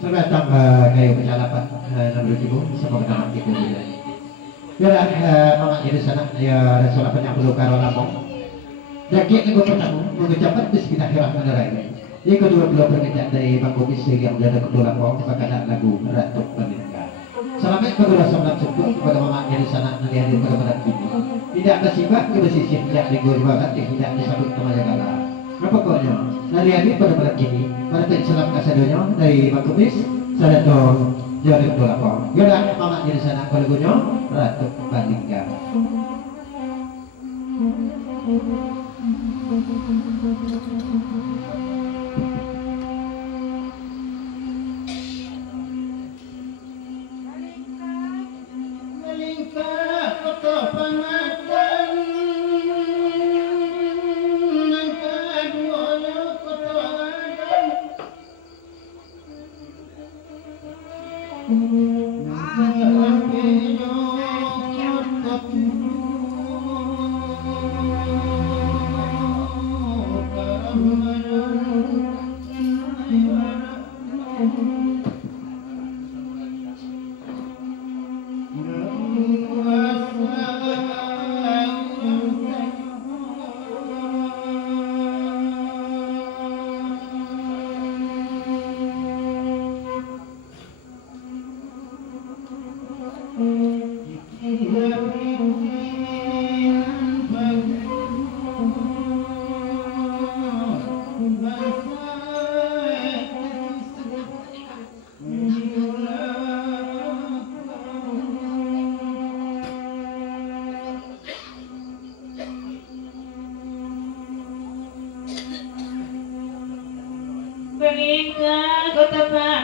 Saya datang kayu kecalapan nomor 7 sama dengan kita juga. Yalah mama di sana ya Rasulullah penyambut karo Lampung. Daki nego pertama mengucapkan bismillahirrahmanirrahim. Yang kedua belah permintaan dari Bang Komis yang berada kedua Lampung kepada lagu Ratu Pernikahan. Selamat kedua sahabat cukup kepada mama di sana yang hadir pada pada ini. Tidak ada sifat kebesisih yang digor banget tidak disebut kemana kala. Apa koknya? Hari-hari pada pada kini pada penselam kasadonya dari Bang Komis saya dong jari kedua Lampung. Yalah mama di sana lagunya Ratu Pernikahan. Perika kota